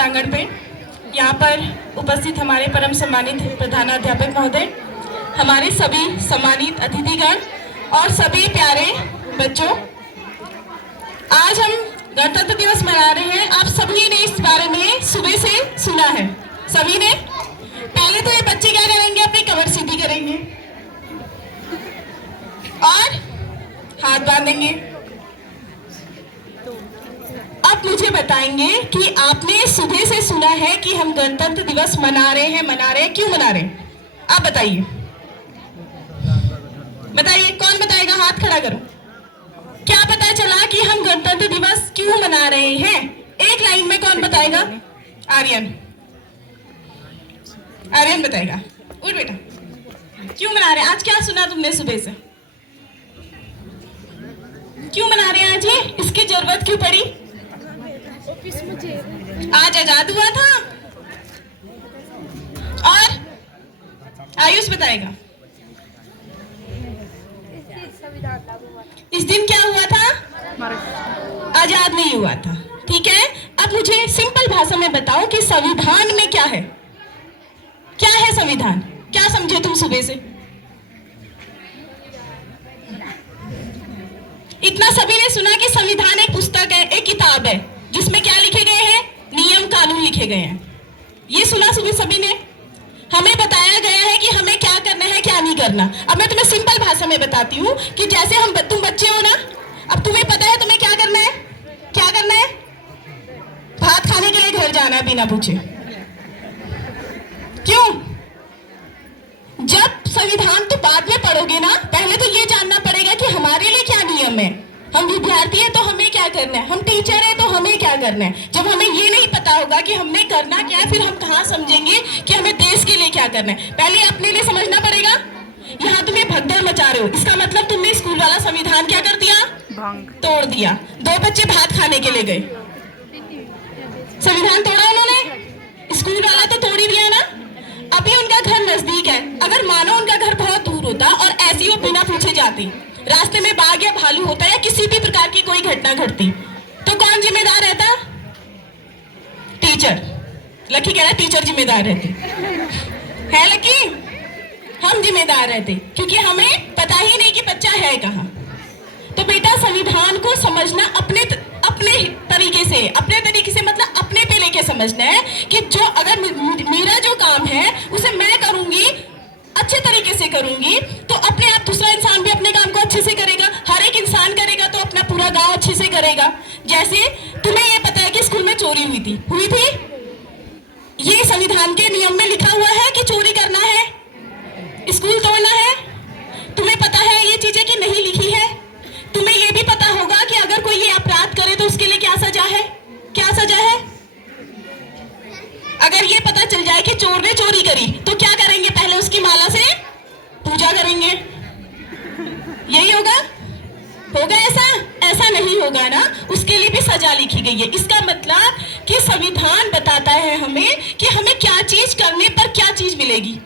प्रांगण पे, यहाँ पर उपस्थित हमारे परम सम्मानित प्रधानाध्यापक महोदय, हमारे सभी सम्मानित अतिथिगण और सभी प्यारे बच्चों, आज हम गणतंत्र दिवस मना रहे हैं। आप सभी ने इस बारे में सुबह से सुना है। सभी ने पहले तो ये बच्चे क्या करेंगे, अपनी कमर सीधी करेंगे और हाथ बांधेंगे। अब मुझे बताएंगे कि आपने सुबह से सुना है कि हम गणतंत्र दिवस मना रहे हैं, क्यों मना रहे हैं? आप बताइए, कौन बताएगा? हाथ खड़ा करो। क्या पता चला कि हम गणतंत्र दिवस क्यों मना रहे हैं? एक लाइन में कौन बताएगा? आर्यन बताएगा। उठ बेटा, क्यों मना रहे हैं? आज क्या सुना तुमने सुबह से? क्यों मना रहे हैं आज? ये इसकी जरूरत क्यों पड़ी? आज आजाद हुआ था। और आयुष बताएगा, इस दिन क्या हुआ था? आजाद नहीं हुआ था। ठीक है, अब मुझे सिंपल भाषा में बताओ कि संविधान में क्या है? क्या है संविधान? क्या समझे तुम सुबह से? इतना सभी ने सुना कि संविधान एक पुस्तक है, एक किताब है, जिसमें क्या लिखे गए हैं? नियम कानून लिखे गए हैं। ये सुना सुबह सभी ने? हमें बताया गया है कि हमें क्या करना है, क्या नहीं करना। अब मैं तुम्हें सिंपल भाषा में बताती हूँ कि जैसे तुम बच्चे हो ना, अब तुम्हें पता है तुम्हें क्या करना है? क्या करना है? भात खाने के लिए घर जाना है बिना पूछे। क्यों? जब संविधान तो बाद में पढ़ोगे ना, पहले तो ये जानना पड़ेगा कि हमारे लिए क्या नियम है। हम विद्यार्थी हैं तो हमें क्या करना है, हम टीचर हैं तो हमें क्या करना है। जब हमें ये नहीं पता होगा कि हमने करना क्या है, फिर हम कहाँ समझेंगे कि हमें देश के लिए क्या करना है। पहले अपने लिए समझना पड़ेगा। यहाँ तुम्हें भगदड़ मचा रहे हो, इसका मतलब तुमने स्कूल वाला संविधान क्या कर दिया? तोड़ दिया। 2 बच्चे भात खाने के लिए गए, संविधान तोड़ा उन्होंने। स्कूल वाला तो तोड़ ही दिया ना। अभी उनका घर नजदीक है, अगर मानो उनका घर बहुत दूर होता और ऐसी वो बिना पूछे जाती, रास्ते में बाघ या भालू होता या किसी भी प्रकार की कोई घटना घटती, तो कौन जिम्मेदार रहता? टीचर। लकी कह रहा है टीचर जिम्मेदार रहते है। लकी, हम जिम्मेदार रहते क्योंकि हमें पता ही नहीं कि बच्चा है कहाँ। तो बेटा, संविधान को समझना अपने तरीके से मतलब अपने पे लेके समझना है कि जो अगर मेरा जो काम है उसे मैं करूंगी, अच्छे तरीके से करूंगी, तो अपने आप दूसरा इंसान भी अपने काम को अच्छे से करेगा। हर एक इंसान करेगा तो अपना पूरा गांव अच्छे से करेगा। जैसे तुम्हें ये पता है कि स्कूल में चोरी हुई थी, ये संविधान के नियम में लिखा हुआ है कि चोरी करना है, स्कूल तोड़ना है। तुम्हें पता है ये चीजें कि नहीं लिखी है? तुम्हें ये भी पता होगा कि अगर कोई ये अपराध करे तो उसके लिए क्या सजा है? क्या सजा है? अगर ये पता चल जाए कि चोर ने चोरी करी तो क्या करेंगे? पहले उसकी माला से पूजा करेंगे। यही होगा? ऐसा नहीं होगा ना। उसके लिए भी सजा लिखी गई है। इसका मतलब कि संविधान बताता है हमें कि हमें क्या चीज करने पर क्या चीज मिलेगी।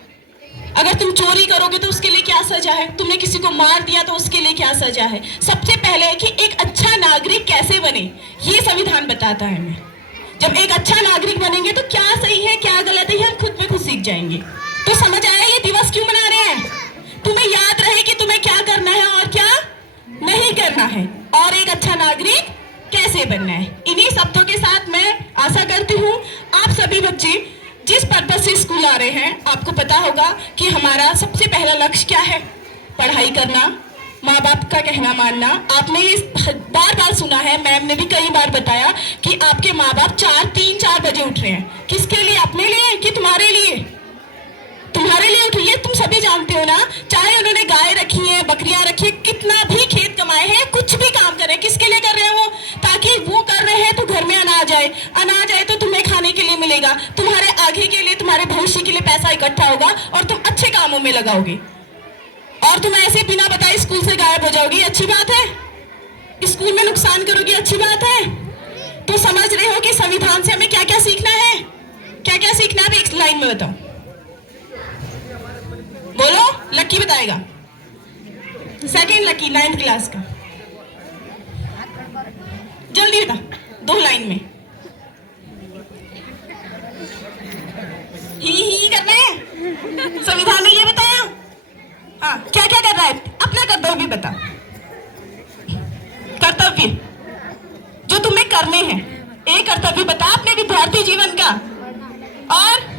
अगर तुम चोरी करोगे तो उसके लिए क्या सजा है? तुमने किसी को मार दिया तो उसके लिए क्या सजा है? सबसे पहले कि एक अच्छा नागरिक कैसे बने, ये संविधान बताता है हमें। जब एक अच्छा नागरिक बनेंगे तो क्या सही है क्या गलत है हम खुद में खुद सीख जाएंगे। तो समझ आया ये दिवस क्यों मना रहे हैं? तुम्हें याद रहे कि तुम्हें क्या करना है और क्या नहीं करना है, और एक अच्छा नागरिक कैसे बनना है। इन्हीं शब्दों के साथ मैं आशा करती हूँ आप सभी बच्चे जिस पर्पज से स्कूल आ रहे हैं, आपको पता होगा कि हमारा सबसे पहला लक्ष्य क्या है? पढ़ाई करना, माँ बाप का कहना मानना। आपने बार बार सुना है, मैम ने भी कई बार बताया कि आपके माँ बाप 3-4 बजे उठ रहे हैं। किसके लिए? अपने लिए कि तुम्हारे लिए? तुम्हारे लिए उठ रही है। तुम सभी जानते हो ना, चाहे उन्होंने गाय रखी है, बकरियां रखी है, कितना भी खेत कमाए हैं, कुछ भी काम कर रहे हैं, किसके लिए कर रहे हैं? वो ताकि वो कर रहे हैं तो घर में अनाज आए तो तुम्हें खाने के लिए मिलेगा, तुम्हारे आगे के लिए, तुम्हारे भविष्य के लिए पैसा इकट्ठा होगा और तुम अच्छे कामों में लगाओगे। और तुम ऐसे बिना बताए स्कूल से गायब हो जाओगी, अच्छी बात है? स्कूल में नुकसान करोगी, अच्छी बात है? तो समझ रहे हो कि संविधान से हमें क्या क्या सीखना है? क्या क्या सीखना है? एक लाइन में बताओ, बोलो। लकी बताएगा। सेकेंड लकी 9th क्लास का, जल्दी बता, 2 लाइन में। संविधान ने ये बताया? हाँ, क्या क्या कर रहा है? अपना कर्तव्य बता। कर्तव्य जो तुम्हें करने हैं, एक कर्तव्य बता अपने विद्यार्थी जीवन का। और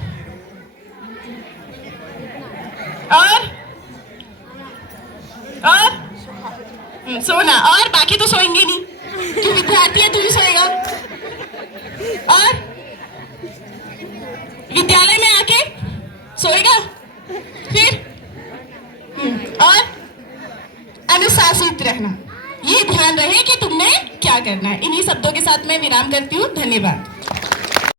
सोना, और बाकी तो सोएंगे नहीं, तू विद्यार्थी है, तू भी सोएगा। और विद्यालय में आके सोएगा फिर। और अनुशासित रहना, ये ध्यान रहे कि तुमने क्या करना है। इन्हीं शब्दों के साथ मैं विराम करती हूँ। धन्यवाद।